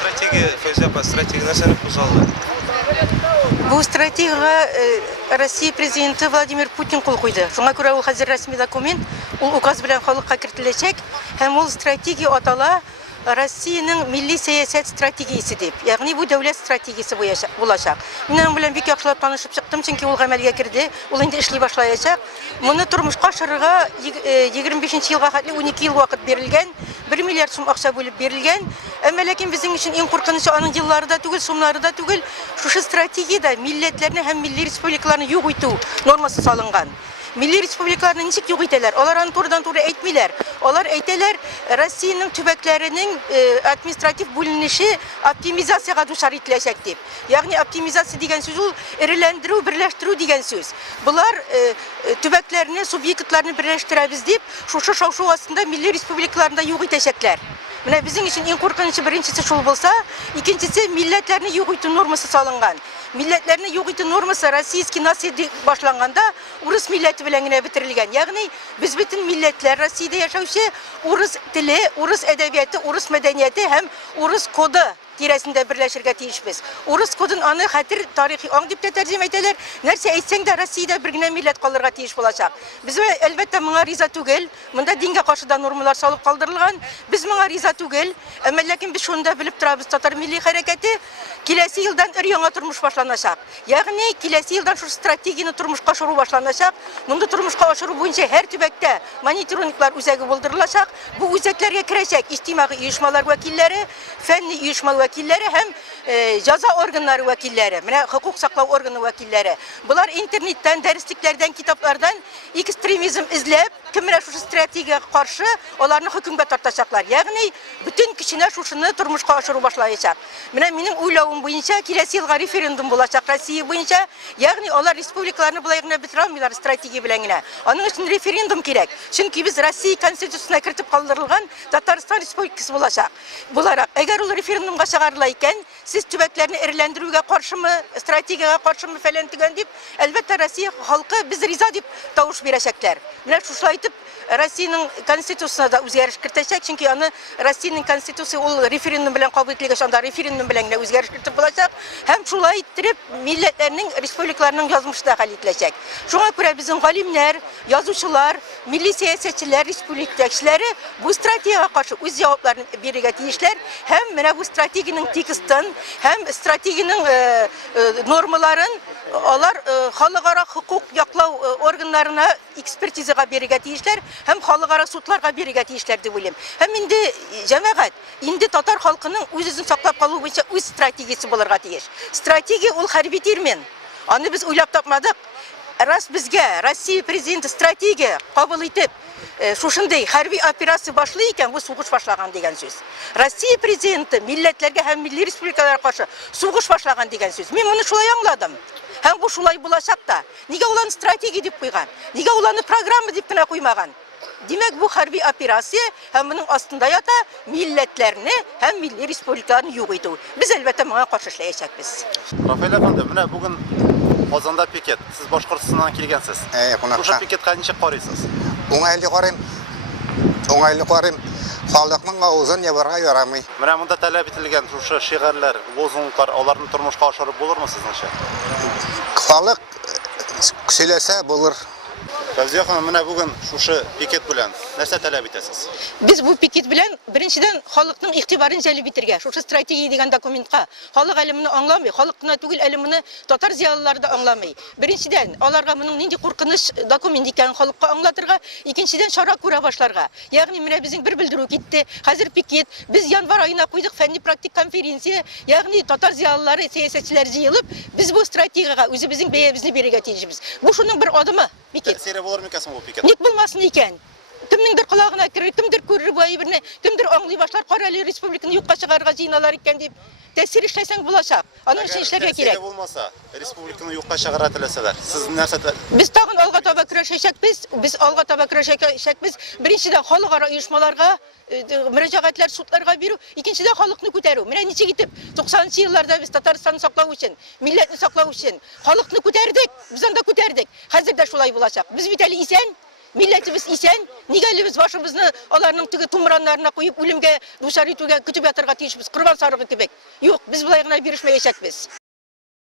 Стратегия, Файза апа, стратегия нәрсені қозғалды? Бұл стратегияға Россия президенті Владимир Путин қол қойды. Шуңа күрә ул хәзер рәсми документ, ул указ белән халыкка кертеләчәк һәм ул стратегия атала Россиянең милли сәясәт стратегиясе дип. Ягъни бу дәүләт стратегиясе булачак. Мин аның белән бик яхшылап танышып чыктым, чөнки ул гамәлгә кирде, ул инде эшли башлаячак. Моны тормышка ашырырга 25 елга хәтле 12 ел вакыт бирелгән, 1 миллиард сум акча бүлеп бирелгән. Әмма ләкин безнең өчен иң куркынычы аның еллары да түгел, сумнары да түгел, шушы стратегиядә милләтләрне һәм милли республикаларны юк итү нормасы салынган. Milli Respublikalarını nичек юк итәләр? Алар аны турыдан-туры әйтмиләр. Алар әйтәләр, Россиянең төбәкләренең административ бүленеше оптимизацияга дучар ителәчәк дип. Ягъни оптимизация дигән сүз ул эреләндерү, берләштерү дигән сүз. Булар төбәкләрне, субъектларны берләштерәбез дип, шушы шау-шу астында милли республикаларында юк итәчәкләр. Менә безнең өчен иң куркынычы беренчесе шул булса, икенчесе милләтләрне юк итү нормасы салынган. Милләтләрне юк итү нормасы российский наслед башланганда урыс милләте белән генә бетерелгән. Ягъни без бөтен милләтләр Россиядә яшәүче урыс теле, урыс әдәбияты, урыс мәдәнияте һәм урыс коды тирәсендә берләшергә тиешбез. Урыс кодын аны хәтер тарихи аң дип тәрҗемә итәләр. Нәрсә әйтсәң дә Россиядә бер генә милләт калырга тиеш булачак. Без әлбәттә моңа риза түгел. Монда дингә каршы да нормалар салып калдырылган. Без моңа риза түгел. Әмма ләкин без шунда белеп торабыз, татар милли хәрәкәте киләсе елдан өр-яңа тормыш башланачак. Ягъни киләсе елдан шу стратегияны тормышка ашыру башланачак. Монда тормышка ашыру буенча һәр төбәктә мониторинглар үзәге булдырылачак. Бу үзәкләргә керәчәк иҗтимагый оешмалар вәкилләре, фәнни оешма вәкилләре һәм җәза органнары вәкилләре, менә хукук саклау органы вәкилләре. Булар интернеттан, дәреслекләрдән, китаплардан экстремизм эзләп, кем менә шушы стратегиягә каршы аларны хөкемгә тартачаклар. Ягъни бүтән киченә шушыны тормышка ашыру башлаячак. Менә минем уйлавым буенча киләсе елга референдум булачак Россия буенча. Ягъни алар республикаларны булай гына бетерә алмыйлар стратегия белән генә. Аның өчен референдум кирәк. Чөнки без Россия конституциясына кертеп калдырылган Татарстан республикасы булачак. Буларак, әгәр ул референдумга чыгарыла икән, сез төбәкләрне эреләндерүгә каршымы, стратегиягә каршымы фәлән тигән дип, әлбәттә Россия халкы без риза дип тавыш бирәчәкләр. Менә шулай итеп Россиянең конституциясына да үзгәреш кертәчәк, чөнки аны Россиянең конституция ул референдум белән кабул ителгәч, анда референдум белән генә үзгәреш кертеп булачак, һәм шулай иттереп милләтләрнең, республикаларның язмышы да хәл ителәчәк. Шуңа күрә безнең галимнәр, язучылар, милли сәясәтчеләр, республика итәкчеләре бу стратегиягә каршы үз җавапларын бирергә тиешләр һәм менә бу стратегияның текстын һәм стратегияның нормаларын алар халыкара хукук яклау органнарына экспертизага бирергә тиешләр һәм халыкара судларга бирергә тиешләр дип уйлыйм. Һәм инде җәмәгать, инде татар халкының үзен саклап калу буенча үз стратегиясе булырга тиеш. Стратегия ул хәрби термин. Аны без уйлап тапмадык. Раз безгә Россия президенты стратегия кабул итеп, шушындай хәрби операция башлый икән, бу сугыш башлаган дигән сүз. Россия президенты милләтләргә һәм милли республикаларга каршы сугыш башлаган дигән сүз. Мин моны шулай аңладым. Һәм бу шулай булачак та. Нигә ул аны стратегия дип куйган? Нигә ул аны программа дип кенә куймаган? Димәк, бу хәрби операция һәм моның астында ята милләтләрне һәм милли республикаларны юк итү. Без әлбәттә моңа каршы эшләячәкбез. Рафаэль әфәнде, менә бүген Казанда пикет. Сез Башкортстаннан килгәнсез. Шушы пикетка ничек карыйсыз? Уңайлы карыйм. Уңайлы карыйм. Халыкның авызын ябарга ярамый. Менә монда таләп ителгән шушы шигырьләр, лозунглар, аларны тормышка ашырып булырмы сезнеңчә? Халык сөйләсә булыр. Фәүзия ханым, менә бүген шушы пикет белән нәрсә таләп итәсез? Biz bu пикет белән беренчедән халыкның игътибарын җәлеп итәргә, шушы стратегия дигән документка халык әле моны аңламый, халык кына түгел, әле моны татар зиялылары да аңламый. Беренчедән аларга моның нинди куркыныч документ икәнен халыкка аңлатырга, икенчедән чара күрә башларга. Ягъни менә безнең бер белдерү китте. Хәзер пикет, без январ аена куйдык фәнни практик конференция, ягъни татар зиялылары, сәясәтчеләр җыелып, без бу стратегиягә үзебезнең бәябезне бирергә тиешбез. Бу шуның бер адымы. Тәэсире булыр микән бу пикет? Ник булмасын икән? Кемнеңдер колагына керер, кемдер күрер бу әйберне, кемдер аңлый башлар, кара әле республиканы юкка чыгарырга җыйналар икән дип. Тәэсир эшләсәң булачак. Аның өчен эшләргә кирәк. Тәэсире булмаса, республиканы юкка чыгара теләсәләр, сез нәрсә? Без тагын алга таба көрәшәчәкбез. Без алга таба көрәшәчәкбез. Беренчедән халыкара оешмаларга мөрәҗәгатьләр, судларга бирү, икенчедән халыкны күтәрү. Менә ничек итеп 90-нчы елларда без Татарстанны саклау өчен, милләтне саклау өчен халыкны күтәрдек, без анда күтәрдек. Хәзер дә шулай булачак. Без бит әле исән, Milletimiz isen, nigeli biz başımızı onların tüge tumranlarına koyup ölümge duşar ituge kütüp yatırga tiyişimiz, kurban sarığı kebek. Yok, biz bulayına birişmeyecek biz.